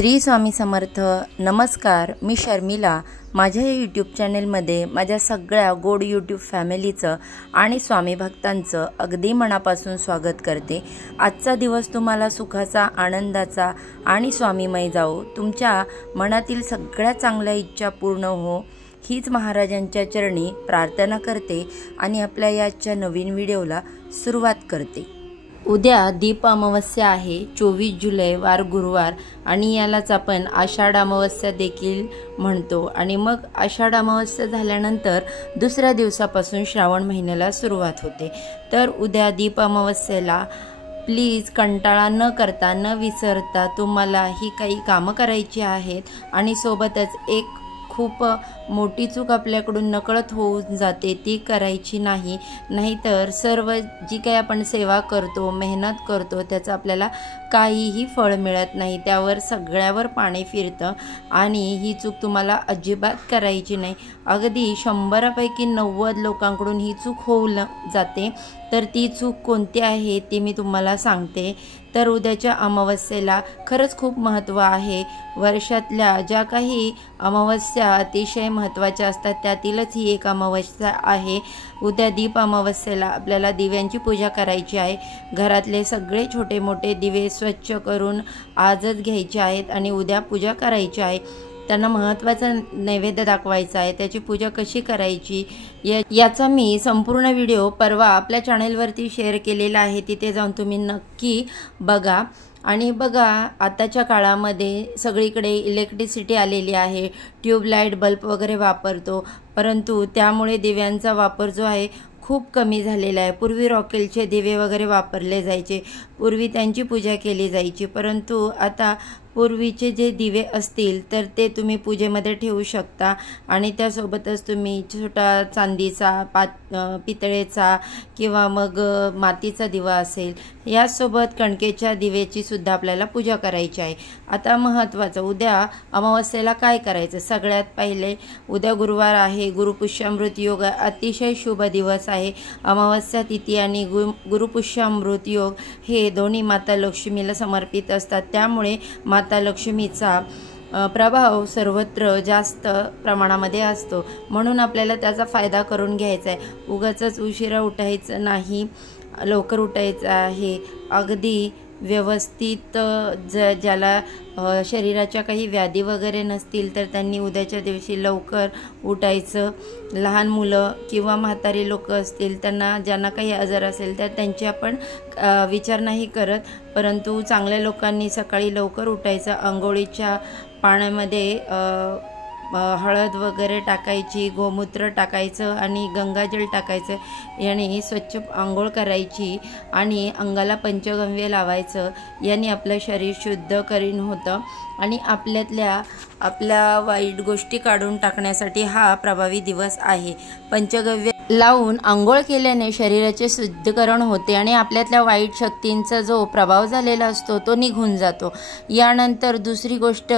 श्री स्वामी समर्थ। नमस्कार, मी शर्मिला। माझ्या यूट्यूब चॅनलमध्ये माझ्या सगळ्या गोड यूट्यूब फॅमिलीचं आणि स्वामी भक्तांचं अगदी मनापासून स्वागत करते। आजचा दिवस तुम्हाला सुखाचा, आनंदाचा आणि स्वामीमय जाओ। तुमच्या मनातील सगळ्या चांगल्या इच्छा पूर्ण हो, हीच महाराजांच्या चरणी प्रार्थना करते आणि आपल्या याच्या नवीन व्हिडिओला सुरुवात करते। उद्या दीप अमावस्या आहे, 24 जुलै वार गुरुवार, आणि यालाच आपण आषाढ अमावस्या देखील म्हणतो। आणि मग आषाढ अमावस्या झाल्यानंतर दुसऱ्या दिवसापासून श्रावण महिन्याला सुरुवात होते। तर उद्या दीप अमावस्येला प्लीज कंटाळा न करता, न विसरता तुम्हाला ही काही कामं करायची आहेत। आणि सोबतच एक खूप मोठी चूक आपल्याकडून नकळत होऊन जाते, ती करायची नाही। नाहीतर सर्व जी काही आपण सेवा करतो, मेहनत करतो, त्याचं आपल्याला काहीही फळ मिळत नाही, त्यावर सगळ्यावर पाणी फिरतं। आणि ही चूक तुम्हाला अजिबात करायची नाही। अगदी 100 पैकी 90 लोकांकडून ही चूक होऊन जाते। तर ती चूक कोणती आहे ती मी तुम्हाला सांगते। तर उद्याच्या अमावस्येला खरंच खूप महत्त्व आहे। वर्षातल्या ज्या काही अमावस्या अतिशय महत्त्वाच्या असतात त्यातीलच ही एक अमावस्या आहे। उद्या दीप अमावस्येला आपल्याला दिव्यांची पूजा करायची आहे। घरातले सगळे छोटे मोठे दिवे स्वच्छ करून आजच घ्यायचे आहेत आणि उद्या पूजा करायची आहे। त्यांना महत्त्वाचा नैवेद्य दाखवायचा आहे। त्याची पूजा कशी करायची याचा मी संपूर्ण व्हिडिओ परवा आपल्या चॅनलवरती शेअर केलेला आहे, तिथे जाऊन तुम्ही नक्की बघा। आणि बघा, आताच्या काळामध्ये सगळीकडे इलेक्ट्रिसिटी आलेली आहे, ट्यूबलाईट बल्ब वगैरे वापरतो, परंतु त्यामुळे दिव्यांचा वापर जो आहे खूप कमी झालेला आहे। पूर्वी रॉकेलचे दिवे वगैरे वापरले जायचे, पूर्वी त्यांची पूजा केली जायची, परंतु आता पूर्वीचे जे दिवे असतील तर ते तुम्ही पूजेमध्ये ठेवू शकता। आणि त्यासोबतच तुम्ही छोटा चांदीचा, पितळेचा किंवा मग मातीचा दिवा असेल, यासोबत कणकेच्या दिव्याची सुद्धा आपल्याला पूजा करायची आहे। आता महत्त्वाचं, उद्या अमावस्येला काय करायचं? सगळ्यात पहिले उद्या गुरुवार आहे, गुरुपुष्यामृत योग अतिशय शुभ दिवस आहे। अमावस्या तिथी आणि गुरुपुष्यामृत योग हे दोन्ही माता लक्ष्मीला समर्पित असतात, त्यामुळे माता लक्ष्मीचा प्रभाव सर्वत्र जास्त प्रमाणामध्ये असतो, म्हणून आपल्याला त्याचा फायदा करून घ्यायचा आहे। उगाचच उशिरा उठायचं नाही, लवकर उठायचं आहे। अगदी व्यवस्थित ज्याला शरीराच्या काही व्याधी वगैरे नसतील तर त्यांनी उद्याच्या दिवशी लवकर उठायचं। लहान मुलं किंवा म्हातारी लोक असतील, त्यांना ज्यांना काही आजार असेल तर त्यांची आपण विचार नाही करत, परंतु चांगल्या लोकांनी सकाळी लवकर उठायचं। अंघोळीच्या पाण्यामध्ये हळद वगैरे टाकायची, गोमूत्र टाकायचं आणि गंगाजल टाकायचं, याने स्वच्छ आंघोळ करायची आणि अंगाला पंचगव्य लावायचं। याने आपलं शरीर शुद्ध करीन होतं आणि आपल्या वाईट गोष्टी काढून टाकण्यासाठी हा प्रभावी दिवस आहे। पंचगव्य लावून आंघोळ केल्याने शरीराचे शुद्धीकरण होते आणि आपल्यातल्या वाईट शक्तींचा जो प्रभाव झालेला असतो तो निघून जातो। यानंतर दुसरी गोष्ट,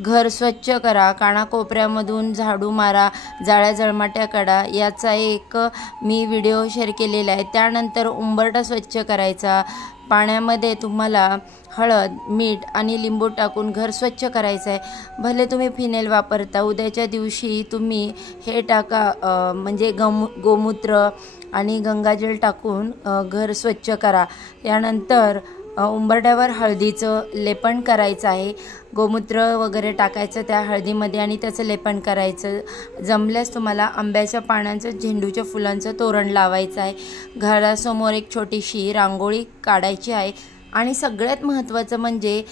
घर स्वच्छ करा, कानाकोपऱ्यामधून झाडू मारा, जाळ्या जळमाट्या काढा, याचा एक मी व्हिडिओ शेअर केलेला आहे। त्यानंतर उंबरठा स्वच्छ करायचा, पाण्यामध्ये तुम्हाला हळद, मीठ आणि लिंबू टाकून घर स्वच्छ करायचं आहे। भले तुम्ही फिनेल वापरता, उद्याच्या दिवशी तुम्ही हे टाका, म्हणजे गोमूत्र आणि गंगाजल टाकून घर स्वच्छ करा। यानंतर उंबरठ्यावर हळदीचं लेपन करायचं आहे, गोमूत्र वगैरे टाकायचं त्या हळदीमध्ये आणि त्याचं लेपन करायचं। जमल्यास तुम्हाला आंब्याच्या पानांचं, झेंडूच्या फुलांचं तोरण लावायचं आहे। घरासमोर एक छोटीशी रांगोळी काढायची आहे आणि सगळ्यात महत्त्वाचं म्हणजे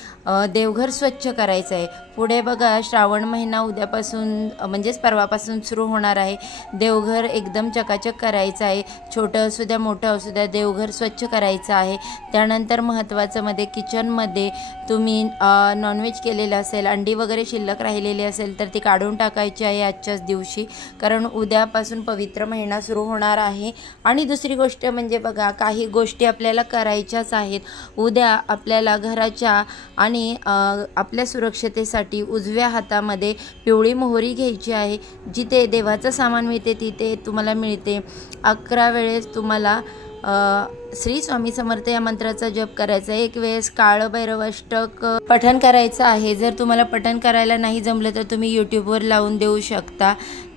देवघर स्वच्छ करायचं आहे। पुढे बघा, श्रावण महिना उद्यापासून म्हणजेच परवापासून सुरू होणार आहे। देवघर एकदम चकाचक करायचं आहे, छोटं असू द्या मोठं असू द्या, देवघर स्वच्छ करायचं आहे। त्यानंतर महत्त्वाचं मध्ये किचनमध्ये तुम्ही नॉनव्हेज केलेलं असेल, अंडी वगैरे शिल्लक राहिलेली असेल तर ती काढून टाकायची आहे आजच्याच दिवशी, कारण उद्यापासून पवित्र महिना सुरू होणार आहे। आणि दुसरी गोष्ट म्हणजे बघा, काही गोष्टी आपल्याला करायच्याच आहेत। उद्या आपल्याला घराच्या आणि आपल्या सुरक्षतेसाठी उजव्या हातामध्ये पिवळी मोहरी घ्यायची आहे। जिथे देवाचं सामान मिळते तिथे तुम्हाला मिळते। 11 वेळेस तुम्हाला श्री स्वामी समर्थ या मंत्राचा जप करायचा आहे। एक वेळेस काळभैरव अष्टक पठण करायचं आहे। जर तुम्हाला पठण करायला नाही जमलं तर तुम्ही यूट्यूबवर लावून देऊ शकता।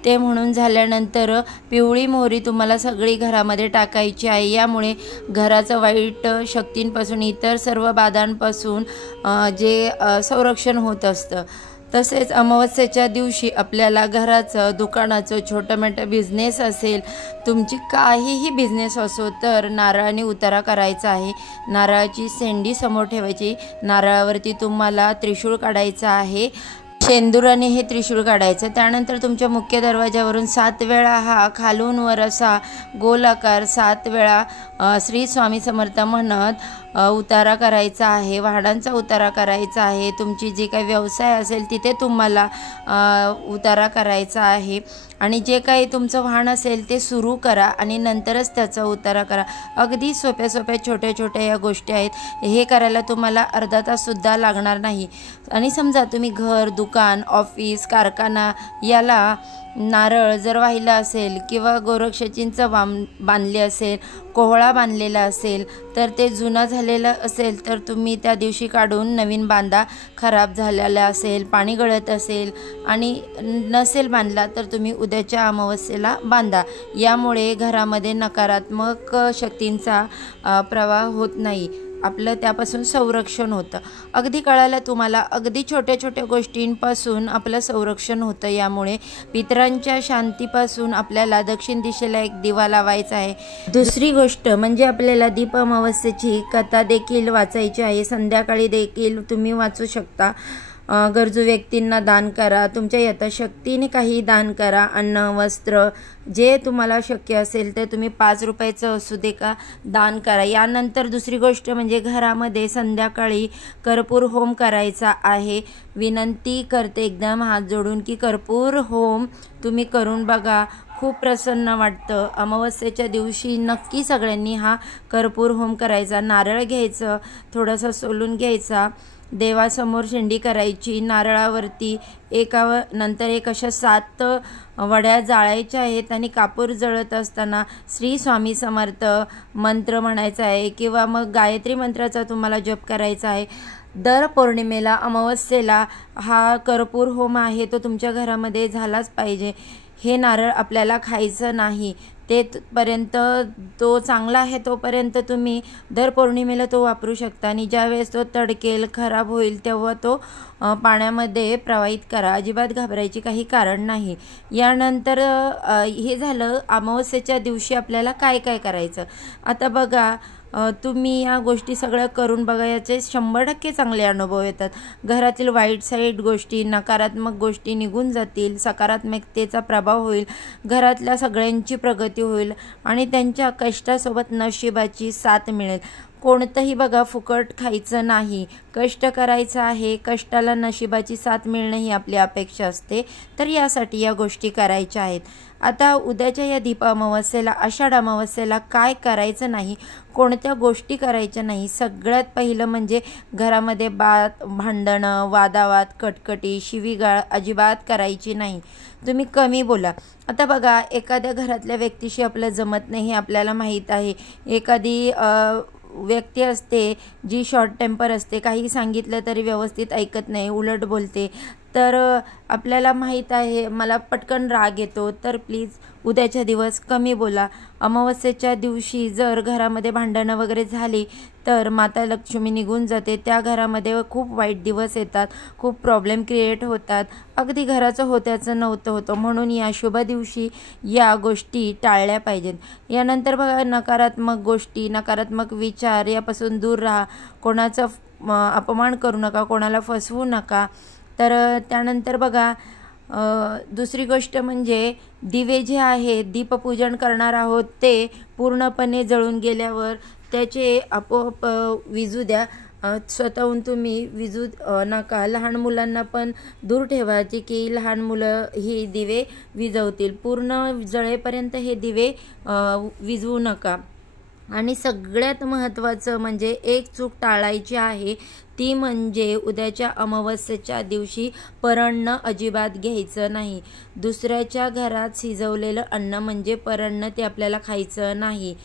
ते म्हणून झाल्यानंतर पिवळी मोहरी तुम्हाला सगळी घरामध्ये टाकायची आहे। यामुळे घराचं वाईट शक्तींपासून इतर सर्व बाधांपासून जे संरक्षण होत असतं। तसेच अमावस्येच्या दिवशी आपल्याला घराचं, दुकानाचं, छोटं मोठं बिझनेस असेल, तुमची काहीही बिझनेस असो तर नारळाने उतारा करायचा आहे। नारळाची शेंडी समोर ठेवायची, नारळावरती तुम्हाला त्रिशूळ काढायचा आहे, शेंदुराने हे त्रिशूळ काढायचं। त्यानंतर तुमच्या मुख्य दरवाजावरून 7 वेळा हा खालून वर असा गोलाकार 7 वेळा श्री स्वामी समर्थ म्हणत उतारा करायचा आहे, वाहनांचा उतारा करायचा आहे। तुमची जी काही व्यवसाय असेल तिथे तुम्हाला उतारा करायचा आहे आणि जे काही तुमचं वाहन असेल ते सुरू करा आणि नंतरच त्याचा उतारा करा। अगदी सोप्या सोप्या छोट्या छोट्या या गोष्टी आहेत। हे करायला तुम्हाला अर्धा ताससुद्धा लागणार नाही। आणि समजा तुम्ही घर, दुकान, ऑफिस, कारखाना याला नारळ जर वाहिला असेल किंवा गोरक्षचिंच बांधली असेल, कोहळा बांधलेला असेल तर ते जुना झालेलं असेल तर तुम्ही त्या दिवशी काढून नवीन बांधा। खराब झालेला असेल, पाणी गळत असेल आणि नसेल बांधला तर तुम्ही उद्याच्या अमावस्येला बांधा। यामुळे घरामध्ये नकारात्मक शक्तींचा प्रवाह होत नाही, आपलं त्यापासून संरक्षण होतं। अगदी कळालं तुम्हाला, अगदी छोट्या छोट्या गोष्टींपासून आपलं संरक्षण होतं। यामुळे पितरांच्या शांतीपासून आपल्याला दक्षिण दिशेला एक दिवा लावायचा आहे। दुसरी गोष्ट म्हणजे आपल्याला दीप अमावस्येची कथा देखील वाचायची आहे। संध्याकाळी देखील तुम्ही वाचू शकता। गरजू व्यक्तींना दान करा, तुमच्या यथाशक्तीने काही दान करा, अन्न, वस्त्र जे तुम्हाला शक्य असेल ते तुम्ही 5 रुपयाचं असू दे का दान करा। यानंतर दुसरी गोष्ट म्हणजे घरामध्ये संध्याकाळी कर्पूर होम करायचा आहे। विनंती करते एकदम हात जोडून की कर्पूर होम तुम्ही करून बघा, खूप प्रसन्न वाटतं। अमावस्येच्या दिवशी नक्की सगळ्यांनी हा कर्पूर होम करायचा। नारळ घ्यायचं, थोडासा सोलून घ्यायचा, देवासमोर शेंडी करायची, नारळावरती नंतर एक अशा 7 वड्या जाळायच्या आहेत आणि कापूर जळत असताना श्री स्वामी समर्थ मंत्र म्हणायचा आहे किंवा मग गायत्री मंत्राचा तुम्हाला जप करायचा आहे। दर पौर्णिमेला, अमावस्येला हा कर्पूर होम आहे तो तुमच्या घरामध्ये झालाच पाहिजे। हे नारळ आपल्याला खायचं नाही, तेपर्यंत तो चांगला आहे तोपर्यंत तुम्ही दर पौर्णिमेला तो वापरू शकता आणि ज्यावेळेस तो तडकेल, खराब होईल तेव्हा तो पाण्यामध्ये प्रवाहित करा। अजिबात घाबरायची काही कारण नाही। यानंतर हे झालं अमावस्येच्या दिवशी आपल्याला काय काय करायचं। आता बघा, तुम्ही या गोष्टी सगळ्या करून बघा, याचे 100% चांगले अनुभव येतात। घरातील वाईट साईड गोष्टी, नकारात्मक गोष्टी निघून जातील, सकारात्मकतेचा प्रभाव होईल, घरातल्या सगळ्यांची प्रगती होईल आणि त्यांच्या कष्टासोबत नशिबाची साथ मिळेल। कोणतंही बघा फुकट खायचं नाही, कष्ट करायचं आहे, कष्टाला नशिबाची साथ मिळणं ही आपली अपेक्षा असते। तर यासाठी या गोष्टी करायच्या आहेत। आता उद्याच्या या दीप अमावस्येला, आषाढ अमावस्येला काय करायचं नाही, कोणत्या गोष्टी करायच्या नाही। सगळ्यात पहिलं म्हणजे घरामध्ये भांडणं, वादावाद, कटकटी, शिवीगाळ अजिबात करायची नाही। तुम्ही कमी बोला। आता बघा, एखाद्या घरातल्या व्यक्तीशी आपलं जमत नाही हे आपल्याला माहीत आहे। एखादी व्यक्ती असते जी शॉर्ट टेम्पर असते, काही सांगितलं तरी व्यवस्थित ऐकत नाही, उलट बोलते, तर आपल्याला माहीत आहे मला पटकन राग येतो। तर प्लीज उद्याच्या दिवस कमी बोला। अमावस्येच्या दिवशी जर घरामध्ये भांडणं वगैरे झाली तर माता लक्ष्मी निघून जाते, त्या घरामध्ये खूप वाईट दिवस येतात, खूप प्रॉब्लेम क्रिएट होतात, अगदी घराचं होत्याचं नव्हतं होतं। म्हणून या शुभ दिवशी या गोष्टी टाळल्या पाहिजेत। यानंतर बघा, नकारात्मक गोष्टी, नकारात्मक विचार यापासून दूर राहा। कोणाचा अपमान करू नका, कोणाला फसवू नका। तर त्यानंतर बघा, दुसरी गोष्ट म्हणजे दिवे जे आहे, दीपपूजन करणार आहोत ते पूर्णपणे जळून गेल्यावर त्याचे आपोआप विजू द्या। स्वतःहून तुम्ही विजू नका। लहान मुलांना पण दूर ठेवा की लहान मुलं ही दिवे विजवतील। पूर्ण जळेपर्यंत हे दिवे विजवू नका। आणि सगळ्यात महत्त्वाचं म्हणजे एक चूक टाळायची आहे, ती म्हणजे उद्याच्या अमावस्येच्या दिवशी परणं अजिबात घ्यायचं नाही। दुसऱ्याच्या घरात शिजवलेलं अन्न म्हणजे परणं, ते आपल्याला खायचं नाही।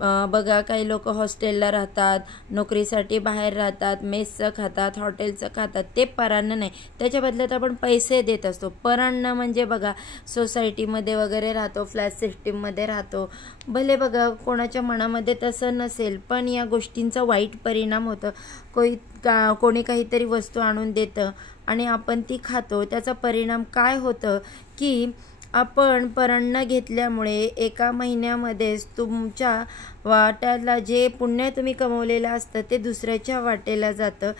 बघा काही लोक हॉस्टेलला राहतात, नोकरीसाठी बाहेर राहतात, मेसचं खातात, हॉटेलचं खातात, ते परान्न नाही, त्याच्या बदल्यात आपण पैसे देत असतो. परान्न म्हणजे बघा सोसायटीमध्ये वगैरे राहतो, फ्लॅट सिस्टीममध्ये राहतो, भले बघा कोणाच्या मनामध्ये तसं नसेल, पण या गोष्टींचा वाईट परिणाम होतो. कोणी काहीतरी वस्तू आणून देतं आणि आपण ती खातो, त्याचा परिणाम काय होतं की आपण परान्न घेतल्यामुळे एका महिन्यामध्येच तुमच्या वाट्याला जे पुण्य तुम्ही कमवलेलं असतं ते दुसऱ्याच्या वाटेला जातं,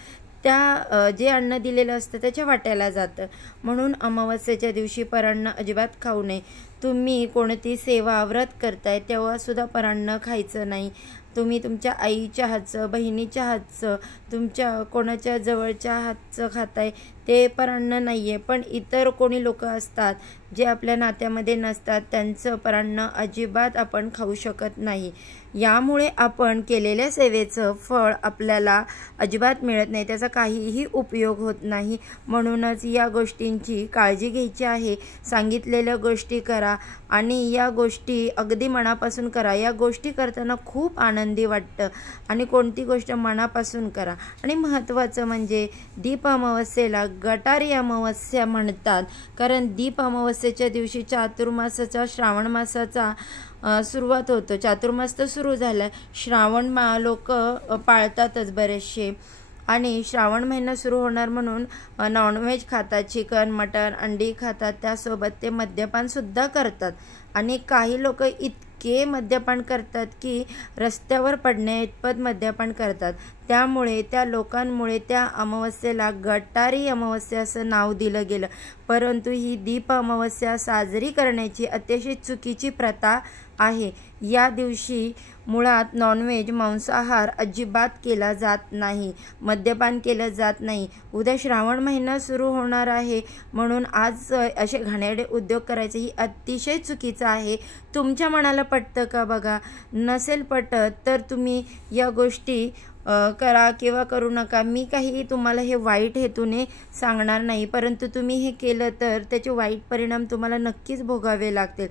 त्या जे अन्न दिलेलं असतं त्याच्या वाट्याला जातं. म्हणून अमावस्येच्या दिवशी परान्न अजिबात खाऊ नये. तुम्ही कोणती सेवा व्रत करताय तेव्हासुद्धा परान्न खायचं नाही. तुम्ही तुमच्या आईच्या हातचं, बहिणीच्या हातचं, तुमच्या कोणाच्या जवळच्या हातचं खाताय ते परान्न नाही आहे. पण इतर कोणी लोक असतात जे आपल्या नात्यामध्ये नसतात, त्यांचं परान्न अजिबात आपण खाऊ शकत नाही. यामुळे आपण केलेल्या सेवेचं फळ आपल्याला अजिबात मिळत नाही, त्याचा काहीही उपयोग होत नाही. म्हणूनच या गोष्टींची काळजी घ्यायची आहे. सांगितलेल्या गोष्टी करा आणि या गोष्टी अगदी मनापासून करा. या गोष्टी करताना खूप आनंदी वाटतं आणि कोणती गोष्ट मनापासून करा. आणि महत्त्वाचं म्हणजे दीप अमावस्येला गटारी अमावस्या म्हणतात, कारण दीप अमावस्येच्या दिवशी चातुर्मासाचा, श्रावण मासाचा सुरुवात होतो. चातुर्मास तर सुरू झाला, श्रावण लोक पाळतातच बरेचसे. आणि श्रावण महिना सुरू होणार म्हणून नॉनव्हेज खातात, चिकन, मटण, अंडी खातात, त्यासोबत ते मद्यपानसुद्धा करतात. आणि काही लोक इतके मद्यपान करतात की रस्त्यावर पडण्याइतपत मद्यपान करतात. त्यामुळे त्या लोकांमुळे त्या अमावस्येला गटारी अमावस्या असं नाव दिलं गेलं. परंतु ही दीप अमावस्या साजरी करण्याची अतिशय चुकीची प्रथा आहे. या दिवशी मुळात नॉनव्हेज, मांसाहार अजिबात केला जात नाही, मद्यपान केलं जात नाही. उद्या श्रावण महिना सुरू होणार आहे म्हणून आज असे घाणेरडे उद्योग करायचे ही अतिशय चुकीचं आहे. तुमच्या मनाला पटतं का बघा, नसेल पटत तर तुम्ही या गोष्टी करा किंवा करू नका. मी काही तुम्हाला हे वाईट हेतूने सांगणार नाही, परंतु तुम्ही हे केलं तर त्याचे वाईट परिणाम तुम्हाला नक्कीच भोगावे लागतील.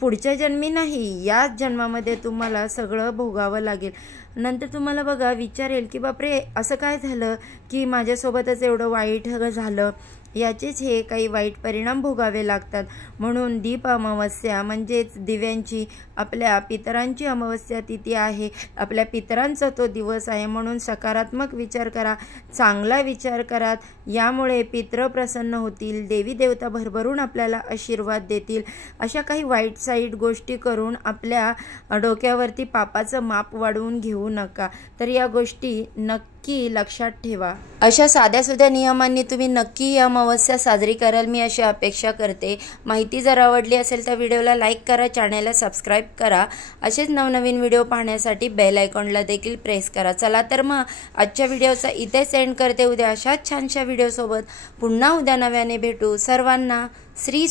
पुढच्या जन्मी नाही, याच जन्मामध्ये तुम्हाला सगळं भोगावं लागेल. नंतर तुम्हाला बघा विचारेल की बापरे असं काय झालं की माझ्यासोबतच एवढं वाईट झालं, याचेच हे काही वाईट परिणाम भोगावे लागतात. म्हणून दीप अमावस्या म्हणजेच दिव्यांची, आपल्या पितरांची अमावस्या तिथी आहे, आपल्या पितरांचा तो दिवस आहे. म्हणून सकारात्मक विचार करा, चांगला विचार करा, यामुळे पितृ प्रसन्न होतील, देवी देवता भरभरून आपल्याला आशीर्वाद देतील. अशा काही वाईट साईट गोष्टी करून आपल्या डोक्यावरती पापाचं माप वाढवून घेऊ नका. तर या गोष्टी नक्की लक्षात ठेवा. अशा साध्या सुध्या नियमांनी तुम्ही नक्की या अमावस्या साजरी कराल, मी अशी अपेक्षा करते. माहिती जर आवडली असेल तर व्हिडिओला लाईक करा, चॅनलला सबस्क्राईब करा. असेच नवनवीन व्हिडिओ पाहण्यासाठी बेल आयकॉनला देखील प्रेस करा. चला तर मग आजच्या व्हिडिओचा इथेच एंड करते. उद्या अशाच छानशा व्हिडिओसोबत पुन्हा उद्या नव्याने भेटू. सर्वांना श्री